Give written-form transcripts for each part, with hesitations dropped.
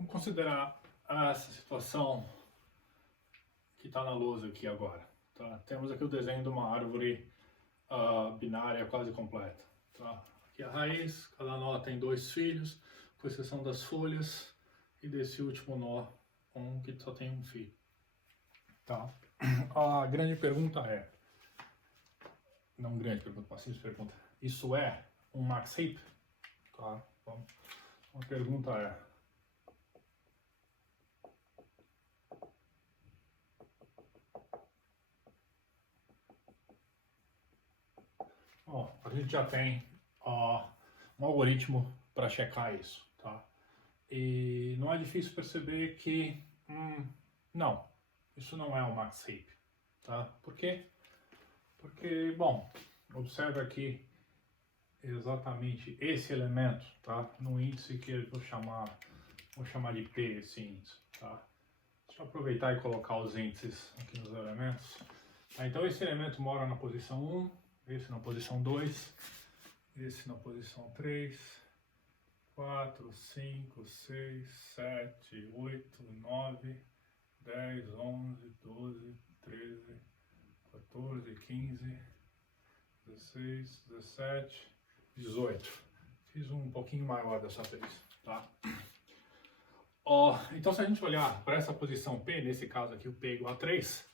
Vamos considerar essa situação que está na lousa aqui agora. Tá? Temos aqui o desenho de uma árvore binária quase completa. Tá? Aqui a raiz, cada nó tem 2 filhos, com exceção das folhas, e desse último nó, que só tem um filho. Tá? A grande pergunta é, não grande pergunta, mas simples pergunta, isso é um max heap? Tá? Então, a pergunta é, a gente já tem um algoritmo para checar isso, tá? E não é difícil perceber que, não, isso não é um max heap, tá? Por quê? Porque, bom, observe aqui exatamente esse elemento, tá? No índice que eu vou chamar de P esse índice, tá? Deixa eu aproveitar e colocar os índices aqui nos elementos. Tá, então esse elemento mora na posição 1, esse na posição 2, esse na posição 3, 4, 5, 6, 7, 8, 9, 10, 11, 12, 13, 14, 15, 16, 17, 18. Fiz um pouquinho maior dessa vez, tá? Então se a gente olhar para essa posição P, nesse caso aqui o P igual a 3,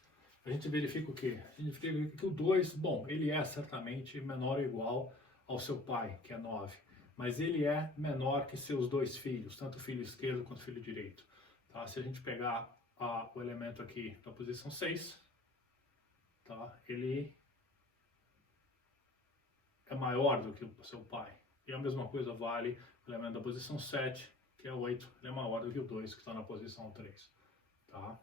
a gente verifica o quê? A gente verifica que o 2, bom, ele é certamente menor ou igual ao seu pai, que é 9. Mas ele é menor que seus 2 filhos, tanto o filho esquerdo quanto o filho direito. Tá? Se a gente pegar o elemento aqui da posição 6, tá? Ele é maior do que o seu pai. E a mesma coisa vale o elemento da posição 7, que é 8, ele é maior do que o 2, que está na posição 3. Tá?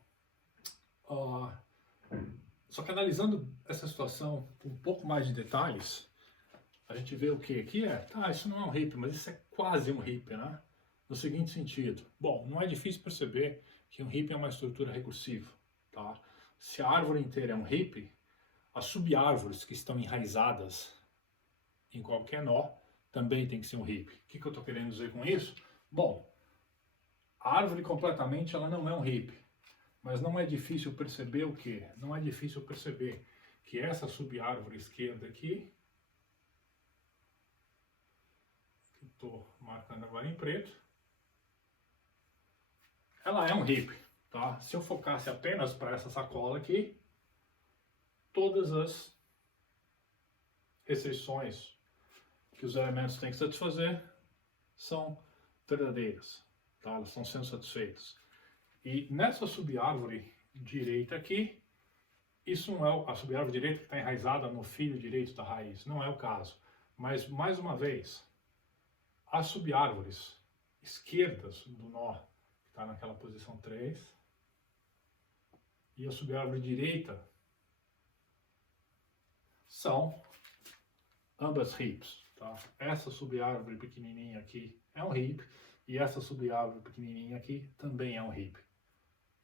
Só que analisando essa situação com um pouco mais de detalhes, a gente vê o que aqui isso não é um heap, mas isso é quase um heap, né? No seguinte sentido, bom, não é difícil perceber que um heap é uma estrutura recursiva, tá? Se a árvore inteira é um heap, as subárvores que estão enraizadas em qualquer nó também tem que ser um heap. O que eu estou querendo dizer com isso? Bom, a árvore completamente ela não é um heap, mas não é difícil perceber o quê? Não é difícil perceber que essa subárvore esquerda aqui, que estou marcando agora em preto, ela é um heap, tá? Se eu focasse apenas para essa sacola aqui, todas as restrições que os elementos têm que satisfazer são verdadeiras, tá? Elas estão sendo satisfeitas. E nessa subárvore direita aqui, isso não é a subárvore direita que está enraizada no filho direito da raiz, não é o caso. Mas, mais uma vez, as subárvores esquerdas do nó, que está naquela posição 3, e a subárvore direita, são ambas heaps. Tá? Essa subárvore pequenininha aqui é um heap, e essa subárvore pequenininha aqui também é um heap.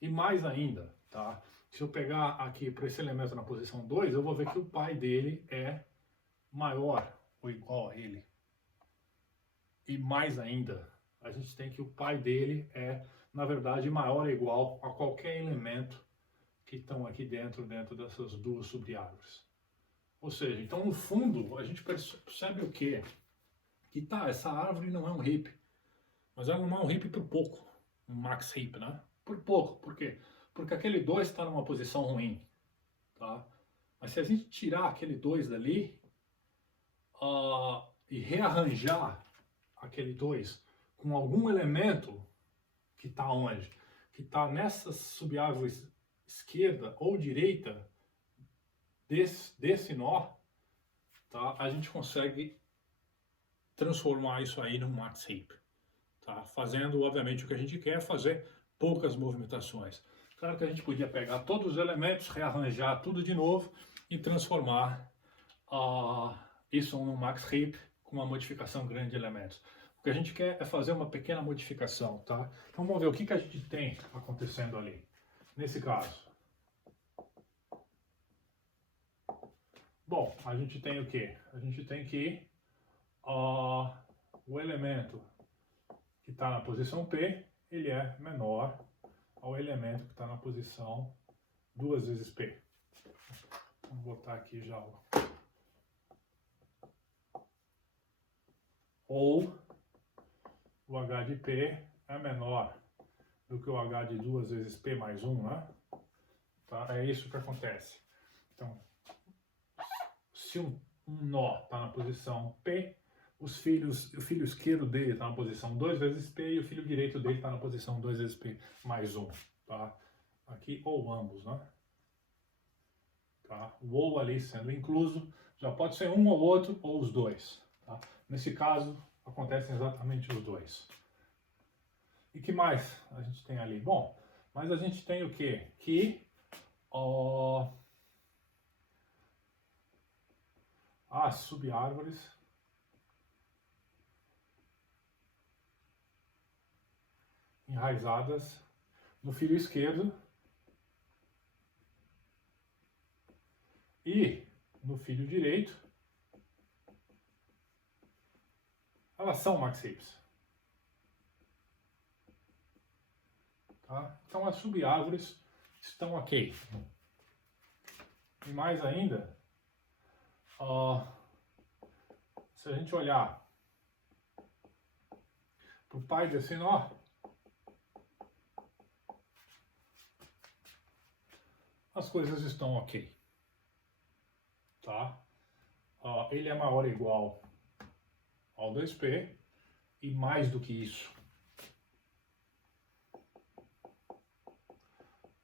E mais ainda, tá? Se eu pegar aqui para esse elemento na posição 2, eu vou ver que o pai dele é maior ou igual a ele. E mais ainda, a gente tem que o pai dele é, na verdade, maior ou igual a qualquer elemento que estão aqui dentro dessas duas subárvores. Ou seja, então no fundo, a gente percebe o quê? Que essa árvore não é um heap, mas ela não é um heap por pouco, um max heap, né? Por pouco, por quê? Porque aquele 2 está numa posição ruim, tá? Mas se a gente tirar aquele 2 dali e rearranjar aquele 2 com algum elemento que está onde? Que está nessa subárvore esquerda ou direita desse nó, tá? A gente consegue transformar isso aí num max heap, tá? Fazendo, obviamente, o que a gente quer, fazer poucas movimentações. Claro que a gente podia pegar todos os elementos, rearranjar tudo de novo e transformar isso num max heap com uma modificação grande de elementos. O que a gente quer é fazer uma pequena modificação, tá? Então vamos ver o que a gente tem acontecendo ali. Nesse caso, bom, a gente tem o quê? A gente tem que o elemento que está na posição P, ele é menor ao elemento que está na posição 2 vezes P. Vamos botar aqui já o... Ou o H de P é menor do que o H de 2 vezes P mais 1, né? Tá? É isso que acontece. Então, se um nó está na posição P, o filho esquerdo dele está na posição 2 vezes P e o filho direito dele está na posição 2 vezes P mais 1. Tá? Aqui, ou ambos, né? Tá? O ou ali sendo incluso, já pode ser um ou outro, ou os dois. Tá? Nesse caso, acontecem exatamente os dois. E que mais a gente tem ali? Bom, mas a gente tem o quê? Que as subárvores enraizadas no filho esquerdo e no filho direito, elas são max-hips. Tá? Então as subárvores estão ok. E mais ainda, se a gente olhar para o pai desse nó, as coisas estão ok. Tá? Ele é maior ou igual ao 2P e mais do que isso.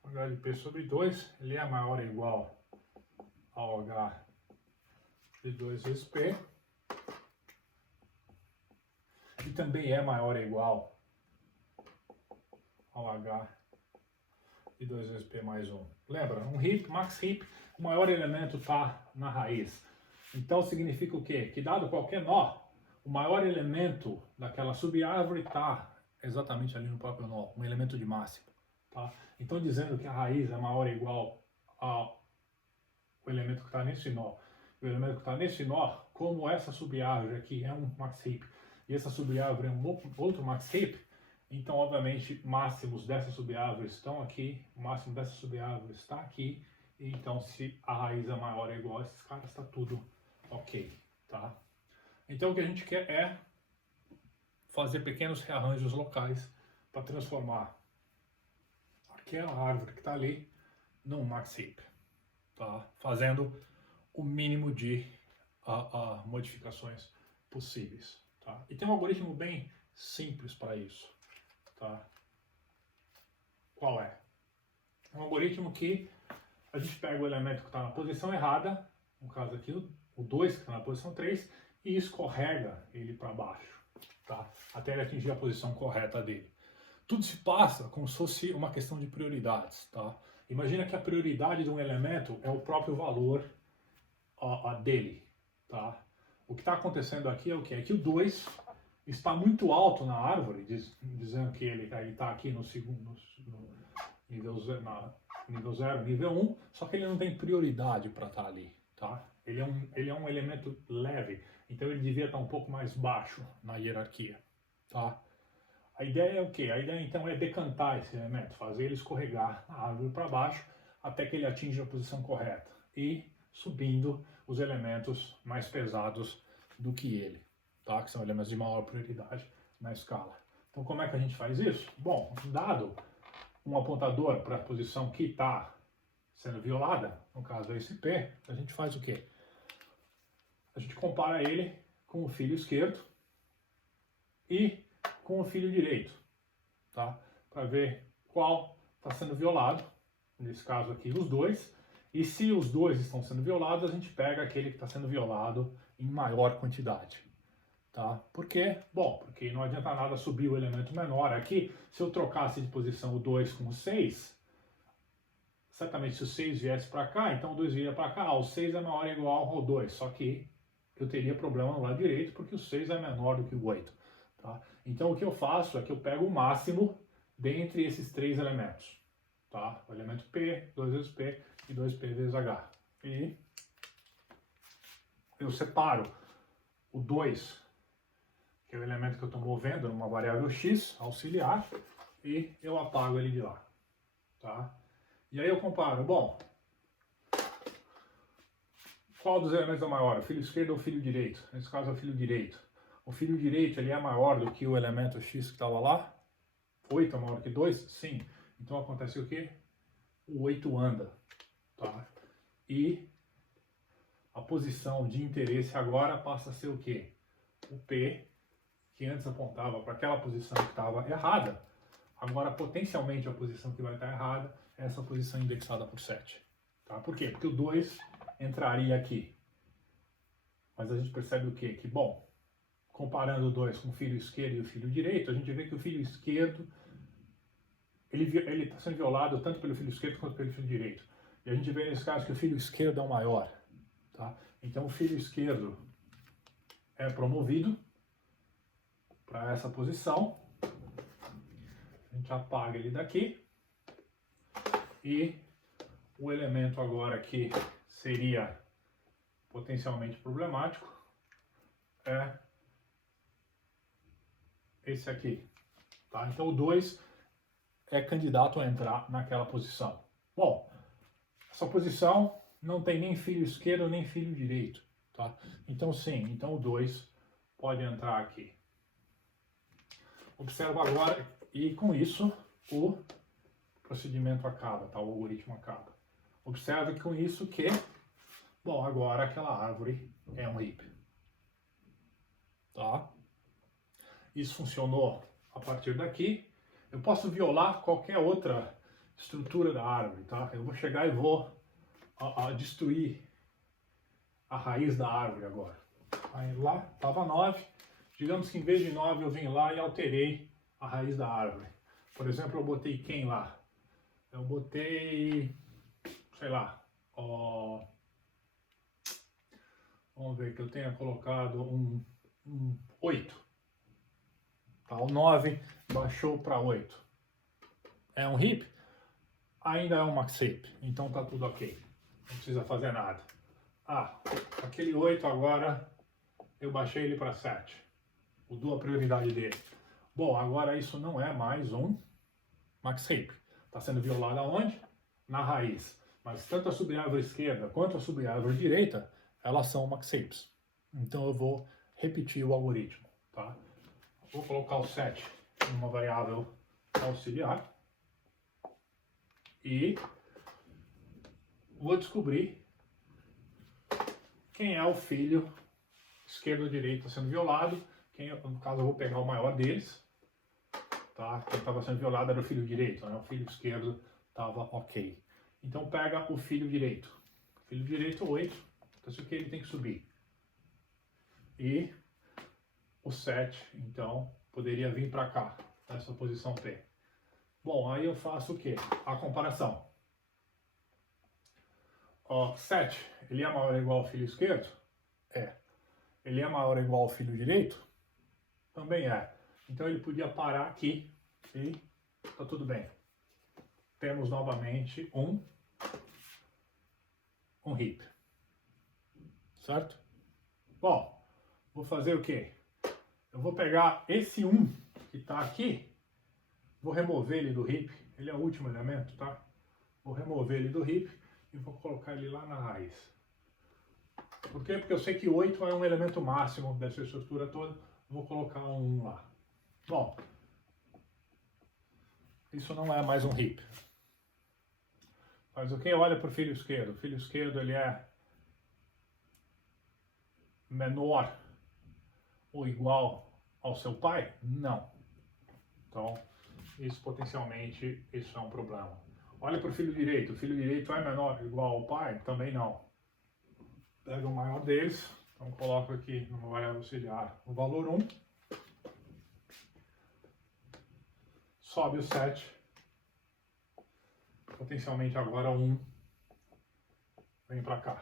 H de P sobre 2, ele é maior ou igual ao H de 2 vezes P. E também é maior ou igual ao H de 2 vezes P mais 1. Lembra? Um heap, max heap, o maior elemento está na raiz. Então significa o quê? Que dado qualquer nó, o maior elemento daquela subárvore está exatamente ali no próprio nó, um elemento de máximo. Tá? Então dizendo que a raiz é maior ou igual ao elemento que está nesse nó, o elemento que está nesse nó, como essa subárvore aqui é um max heap e essa subárvore é um outro max heap, então obviamente máximos dessa subárvore estão aqui, o máximo dessa subárvore está aqui, e então se a raiz é maior ou igual a esses caras, está tudo ok. Tá? Então o que a gente quer é fazer pequenos rearranjos locais para transformar aquela árvore que está ali num max heap, tá? Fazendo o mínimo de modificações possíveis. Tá? E tem um algoritmo bem simples para isso. Tá? Qual é? É um algoritmo que a gente pega o elemento que está na posição errada, no caso aqui o 2 que está na posição 3, e escorrega ele para baixo, tá? Até ele atingir a posição correta dele. Tudo se passa como se fosse uma questão de prioridades. Tá? Imagina que a prioridade de um elemento é o próprio valor dele. Tá? O que está acontecendo aqui é o quê? É que o 2 está muito alto na árvore, dizendo que ele está aqui no segundo nível 0, nível 1, só que ele não tem prioridade para estar ali. Tá? Ele é um elemento leve, então ele devia estar um pouco mais baixo na hierarquia. Tá? A ideia é o quê? A ideia então é decantar esse elemento, fazer ele escorregar a árvore para baixo até que ele atinja a posição correta e subindo os elementos mais pesados do que ele, tá? Que são elementos de maior prioridade na escala. Então como é que a gente faz isso? Bom, dado um apontador para a posição que está sendo violada, no caso esse P, a gente faz o quê? A gente compara ele com o filho esquerdo e com o filho direito, tá? Para ver qual está sendo violado, nesse caso aqui os dois, e se os dois estão sendo violados, a gente pega aquele que está sendo violado em maior quantidade, tá? Por quê? Bom, porque não adianta nada subir o elemento menor aqui, se eu trocasse de posição o 2 com o 6, certamente se o 6 viesse para cá, então o 2 viria para cá, o 6 é maior ou igual ao 2, só que eu teria problema no lado direito, porque o 6 é menor do que o 8. Tá? Então o que eu faço é que eu pego o máximo dentre esses três elementos. Tá? O elemento P, 2 vezes P e 2P vezes H. E eu separo o 2, que é o elemento que eu estou movendo numa variável x auxiliar, e eu apago ele de lá, tá? E aí eu comparo, bom, qual dos elementos é maior, o filho esquerdo ou o filho direito? Nesse caso é o filho direito. O filho direito ele é maior do que o elemento x que estava lá? 8 é maior que 2? Sim. Então acontece o quê? O 8 anda, tá? E a posição de interesse agora passa a ser o quê? O P, que antes apontava para aquela posição que estava errada, agora potencialmente a posição que vai estar errada é essa posição indexada por 7. Tá? Por quê? Porque o 2 entraria aqui. Mas a gente percebe o quê? Que, bom, comparando o 2 com o filho esquerdo e o filho direito, a gente vê que o filho esquerdo ele está sendo violado tanto pelo filho esquerdo quanto pelo filho direito. E a gente vê nesse caso que o filho esquerdo é o maior. Tá? Então o filho esquerdo é promovido para essa posição. A gente apaga ele daqui. E o elemento agora que seria potencialmente problemático é esse aqui. Tá? Então o 2 é candidato a entrar naquela posição. Bom, essa posição não tem nem filho esquerdo nem filho direito. Tá? Então sim, então o 2 pode entrar aqui. Observa agora, e com isso o procedimento acaba, tá? O algoritmo acaba. Observe com isso que, bom, agora aquela árvore é um heap. Tá? Isso funcionou a partir daqui. Eu posso violar qualquer outra estrutura da árvore, tá? Eu vou chegar e vou destruir a raiz da árvore agora. Aí lá estava 9. Digamos que em vez de 9 eu vim lá e alterei a raiz da árvore. Por exemplo, eu botei quem lá? Eu botei, sei lá, vamos ver que eu tenha colocado um 8. Tá, o 9 baixou para 8. É um heap? Ainda é um max heap, então tá tudo ok. Não precisa fazer nada. Ah, aquele 8 agora eu baixei ele para 7. Mudou a prioridade dele. Bom, agora isso não é mais um max heap. Está sendo violado aonde? Na raiz. Mas tanto a subárvore esquerda quanto a subárvore direita, elas são max heaps. Então eu vou repetir o algoritmo. Tá? Vou colocar o 7 em uma variável auxiliar. E vou descobrir quem é o filho esquerdo ou direito sendo violado. No caso, eu vou pegar o maior deles. Tá? Quem estava sendo violado era o filho direito, né? O filho esquerdo estava ok. Então pega o filho direito. Filho direito 8, então isso aqui ele tem que subir. E o 7, então, poderia vir para cá, nessa posição P. Bom, aí eu faço o quê? A comparação. 7, ele é maior ou igual ao filho esquerdo? É. Ele é maior ou igual ao filho direito? Também é. Então ele podia parar aqui e tá tudo bem. Temos novamente um heap. Certo? Bom, vou fazer o quê? Eu vou pegar esse 1 que está aqui, vou remover ele do heap, ele é o último elemento, tá? Vou remover ele do heap e vou colocar ele lá na raiz. Por quê? Porque eu sei que 8 é um elemento máximo dessa estrutura toda, vou colocar um 1 lá. Bom, isso não é mais um heap. Mas o que olha para o filho esquerdo? O filho esquerdo ele é menor ou igual ao seu pai? Não. Então, isso potencialmente isso é um problema. Olha para o filho direito. O filho direito é menor ou igual ao pai? Também não. Pega o maior deles. Então, coloco aqui numa variável auxiliar o valor 1. Sobe o 7. Potencialmente agora 1 vem para cá.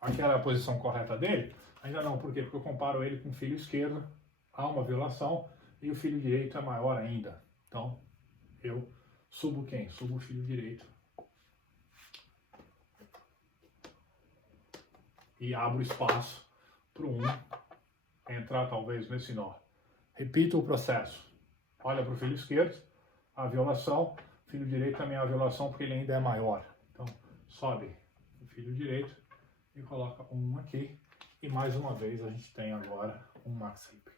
Aqui era a posição correta dele? Ainda não, por quê? Porque eu comparo ele com o filho esquerdo, há uma violação, e o filho direito é maior ainda. Então, eu subo quem? Subo o filho direito. E abro espaço para o 1 entrar talvez nesse nó. Repito o processo. olha para o filho esquerdo, a violação, filho direito também é a violação porque ele ainda é maior. Então, sobe o filho direito e coloca um aqui. E mais uma vez a gente tem agora um max hip,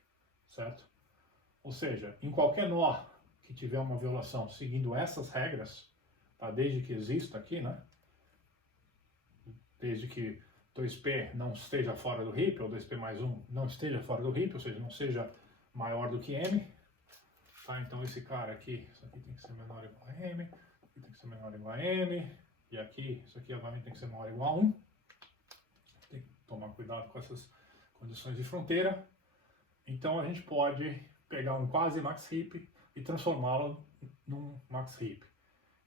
certo? Ou seja, em qualquer nó que tiver uma violação seguindo essas regras, tá? Desde que exista aqui, né? Desde que 2P não esteja fora do hip, ou 2P mais 1 não esteja fora do hip, ou seja, não seja maior do que M, tá? Então esse cara aqui, isso aqui tem que ser menor ou igual a M, aqui tem que ser menor ou igual a M, e aqui, isso aqui obviamente tem que ser maior ou igual a 1. Tem que tomar cuidado com essas condições de fronteira. Então a gente pode pegar um quase max hip e transformá-lo num max hip.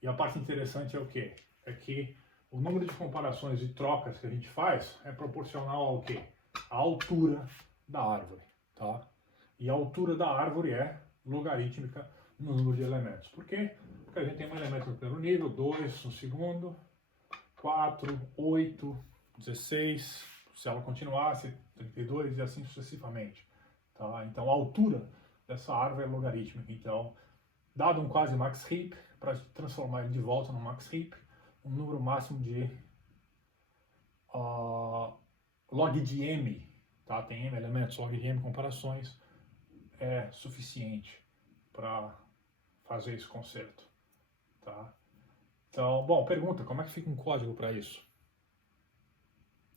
E a parte interessante é o quê? É que o número de comparações e trocas que a gente faz é proporcional ao quê? A altura da árvore, tá? E a altura da árvore é logarítmica no número de elementos. Por quê? Porque a gente tem um elemento no primeiro nível, 2 no segundo, 4, 8, 16, se ela continuasse, 32 e assim sucessivamente. Tá? Então a altura dessa árvore é logarítmica. Então, dado um quase max hip, para transformar ele de volta no max hip, um número máximo de log de m, tá? Tem m elementos, log de m comparações, é suficiente para fazer esse conserto. Tá? Então, bom, pergunta, como é que fica um código para isso?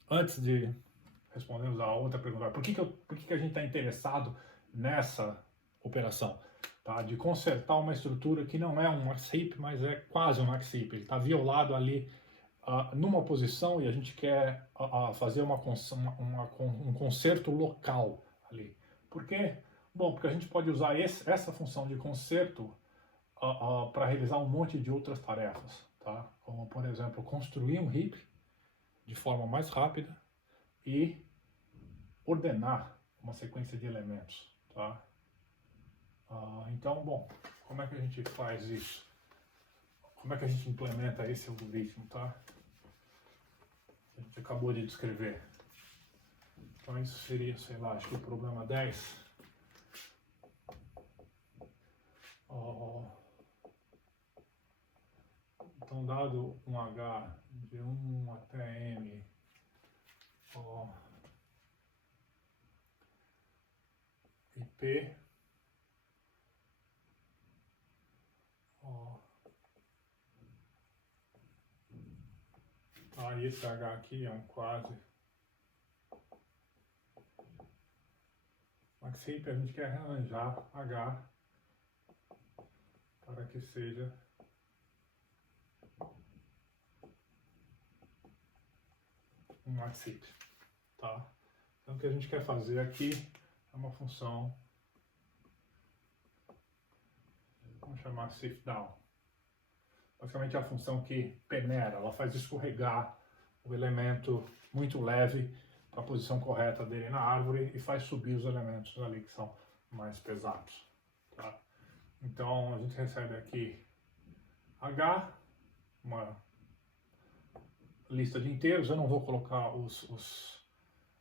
Antes de respondermos a outra pergunta, por que a gente está interessado nessa operação? Tá? De consertar uma estrutura que não é um max hip, mas é quase um max hip. Ele está violado ali numa posição e a gente quer fazer um conserto local ali. Por quê? Bom, porque a gente pode usar essa função de conserto para realizar um monte de outras tarefas, tá? Como, por exemplo, construir um heap de forma mais rápida e ordenar uma sequência de elementos, tá? Então, bom, como é que a gente faz isso? Como é que a gente implementa esse algoritmo, tá? A gente acabou de descrever. Então isso seria, sei lá, acho que o problema 10. Então, dado um H de 1 até M, e P, e esse H aqui é um quase max hip, a gente quer arranjar H para que seja um max hip, tá? Então o que a gente quer fazer aqui é uma função, vamos chamar shift down. Basicamente é a função que peneira, ela faz escorregar o elemento muito leve para a posição correta dele na árvore e faz subir os elementos ali que são mais pesados. Tá? Então a gente recebe aqui H, uma lista de inteiros. Eu não vou colocar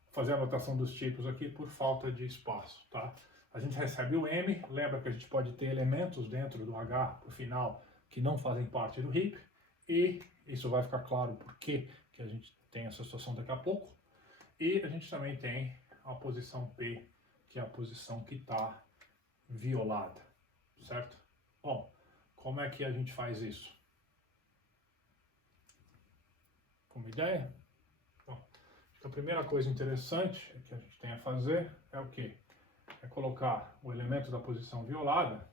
fazer a anotação dos tipos aqui por falta de espaço. Tá? A gente recebe o M, lembra que a gente pode ter elementos dentro do H no final que não fazem parte do heap, e isso vai ficar claro por que a gente tem essa situação daqui a pouco. E a gente também tem a posição P, que é a posição que está violada, certo? Bom, como é que a gente faz isso? Como ideia? Bom, acho que a primeira coisa interessante que a gente tem a fazer é o quê? É colocar o elemento da posição violada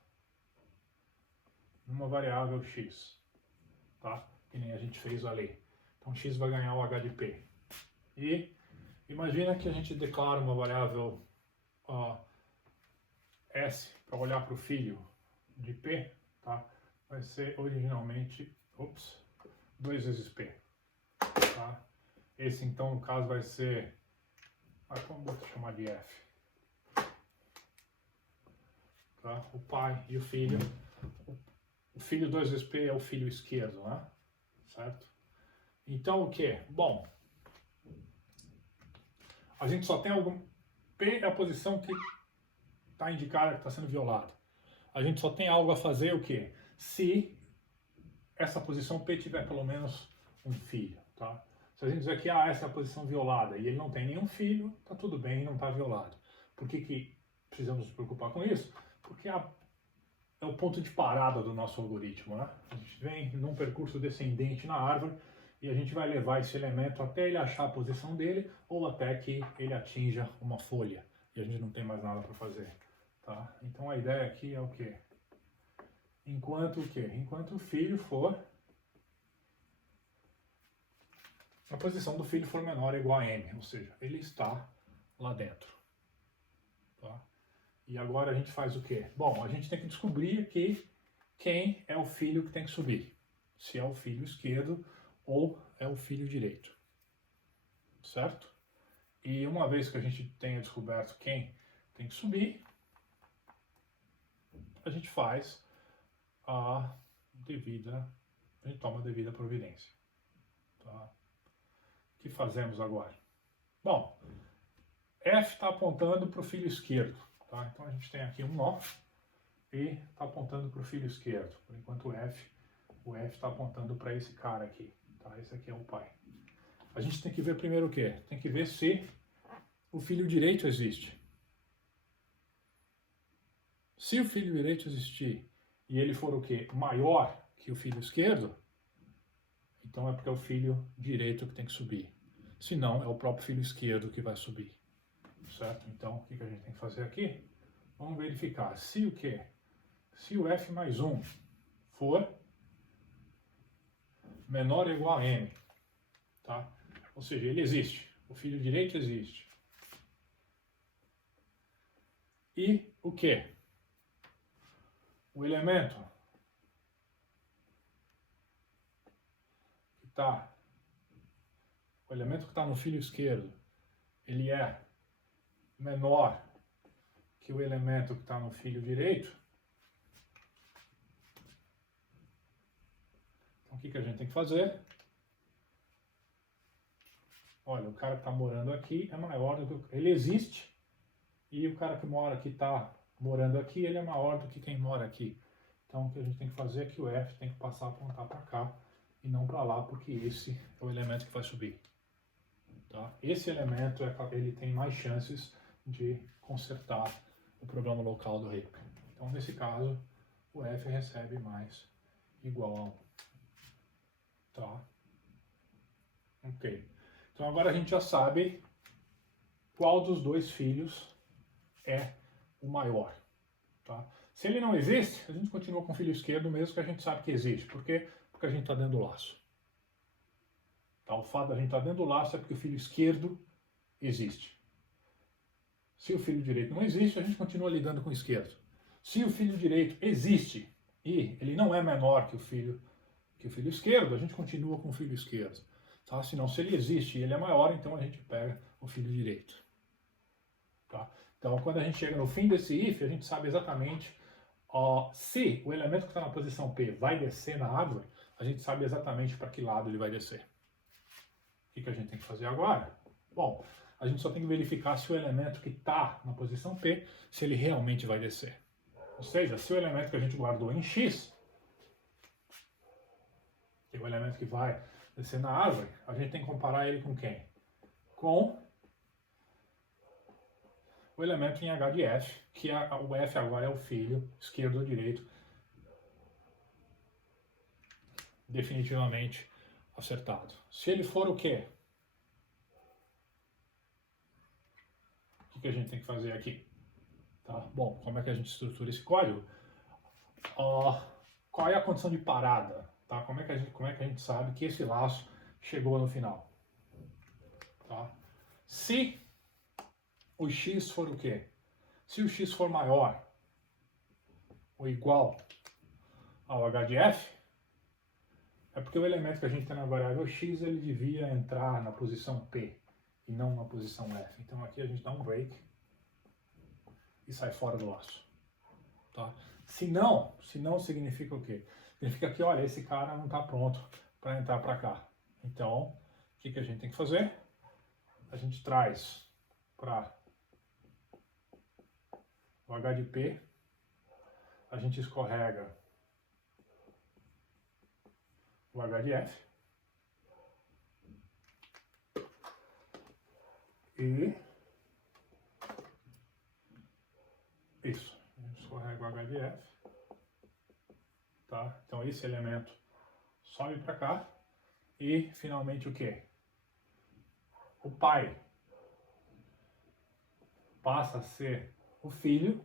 numa variável x, tá? Que nem a gente fez ali. Então x vai ganhar o h de p. E imagina que a gente declara uma variável s para olhar para o filho de p, tá? Vai ser originalmente 2 vezes p, tá? Esse então no caso vai ser, vamos chamar de f, tá? O pai e o filho. O filho 2 vezes p é o filho esquerdo, né? Certo? Então o que? Bom, a gente só tem algum... P é a posição que está indicada que está sendo violada. a gente só tem algo a fazer o quê? Se essa posição P tiver pelo menos um filho, tá? Se a gente dizer que essa é a posição violada e ele não tem nenhum filho, tá tudo bem, não está violado. Por que precisamos nos preocupar com isso? Porque é o ponto de parada do nosso algoritmo, né? A gente vem num percurso descendente na árvore e a gente vai levar esse elemento até ele achar a posição dele ou até que ele atinja uma folha e a gente não tem mais nada para fazer, tá? Então a ideia aqui é o quê? Enquanto o quê? Enquanto o filho for... a posição do filho for menor ou igual a m, ou seja, ele está lá dentro, tá? E agora a gente faz o quê? Bom, a gente tem que descobrir aqui quem é o filho que tem que subir. Se é o filho esquerdo ou é o filho direito. Certo? E uma vez que a gente tenha descoberto quem tem que subir, a gente faz a gente toma a devida providência. Tá? O que fazemos agora? Bom, F está apontando para o filho esquerdo. Tá? Então a gente tem aqui um nó e está apontando para o filho esquerdo. Por enquanto o F está apontando para esse cara aqui. Tá? Esse aqui é o pai. A gente tem que ver primeiro o quê? Tem que ver se o filho direito existe. Se o filho direito existir e ele for o quê? Maior que o filho esquerdo, então é porque é o filho direito que tem que subir. Se não, é o próprio filho esquerdo que vai subir. Certo? Então, o que a gente tem que fazer aqui? Vamos verificar se o quê? Se o F mais 1 for menor ou igual a M, tá? Ou seja, ele existe. O filho direito existe. E o quê? O elemento que está no filho esquerdo, ele é menor que o elemento que está no filho direito. Então o que a gente tem que fazer? Olha, o cara que está morando aqui é maior do que... ele existe, e o cara que mora aqui está morando aqui, ele é maior do que quem mora aqui. Então o que a gente tem que fazer é que o F tem que passar a apontar para cá e não para lá, porque esse é o elemento que vai subir. Tá? Esse elemento ele tem mais chances de consertar o problema local do RIP. Então nesse caso o F recebe mais igual a 1. Tá? Ok. Então agora a gente já sabe qual dos dois filhos é o maior. Tá? Se ele não existe, a gente continua com o filho esquerdo mesmo que a gente sabe que existe. Por quê? Porque a gente está dentro do laço. Tá? O fato da gente estar dentro do laço é porque o filho esquerdo existe. Se o filho direito não existe, a gente continua lidando com o esquerdo. Se o filho direito existe e ele não é menor que o filho esquerdo, a gente continua com o filho esquerdo. Tá? Senão, se ele existe e ele é maior, então a gente pega o filho direito. Tá? Então, quando a gente chega no fim desse if, a gente sabe exatamente se o elemento que está na posição P vai descer na árvore, a gente sabe exatamente para que lado ele vai descer. O que a gente tem que fazer agora? Bom, a gente só tem que verificar se o elemento que está na posição P, se ele realmente vai descer. Ou seja, se o elemento que a gente guardou em X, que é o elemento que vai descer na árvore, a gente tem que comparar ele com quem? Com o elemento em H de F, que o F agora é o filho esquerdo ou direito, definitivamente acertado. Se ele for o quê? O que a gente tem que fazer aqui? Tá? Bom, como é que a gente estrutura esse código? Qual é a condição de parada? Tá? Como é que a gente sabe que esse laço chegou no final? Tá? Se o x for o quê? Se o x for maior ou igual ao h de f, é porque o elemento que a gente tem na variável x, ele devia entrar na posição P e não na posição F. Então aqui a gente dá um break e sai fora do laço. Tá? Se não significa o quê? Significa que, olha, esse cara não está pronto para entrar para cá. Então, o que a gente tem que fazer? A gente traz para o H de P a gente escorrega o HDF e isso, a gente escorrega o HDF, tá? Então esse elemento sobe para cá e finalmente o que? O pai passa a ser o filho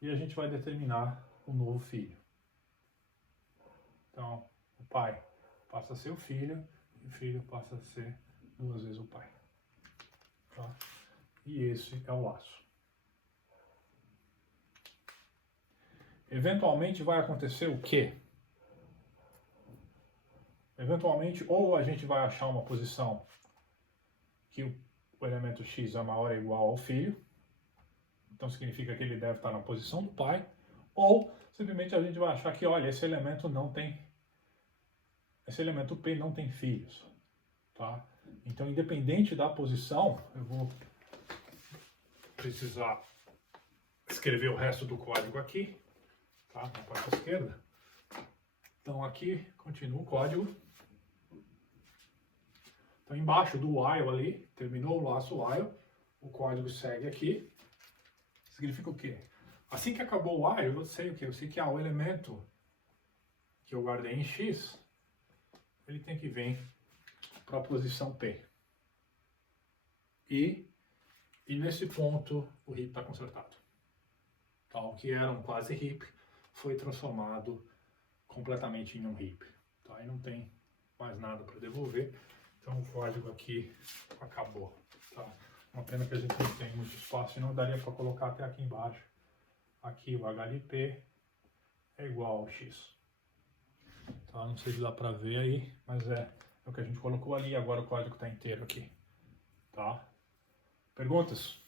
e a gente vai determinar o novo filho. Então, o pai passa a ser o filho e o filho passa a ser 2 vezes o pai. Tá? E esse é o laço. Eventualmente vai acontecer o quê? Eventualmente, ou a gente vai achar uma posição que o elemento x é maior ou igual ao filho, então significa que ele deve estar na posição do pai, ou simplesmente a gente vai achar que, olha, esse elemento P não tem filhos, tá? Então, independente da posição, eu vou precisar escrever o resto do código aqui, tá? Na parte esquerda. Então, aqui continua o código. Então, embaixo do while ali, terminou o laço while, o código segue aqui. Significa o quê? Assim que acabou o while, eu sei o quê? Eu sei que o elemento que eu guardei em x, ele tem que vir para a posição P. E nesse ponto, o heap está consertado. Então, o que era um quase heap foi transformado completamente em um heap. Tá? E não tem mais nada para devolver. Então, o código aqui acabou. Tá? Uma pena que a gente não tem muito espaço e não daria para colocar até aqui embaixo. Aqui o H de P é igual ao X. Tá? Não sei se dá para ver aí, mas é o que a gente colocou ali. Agora o código está inteiro aqui. Tá? Perguntas?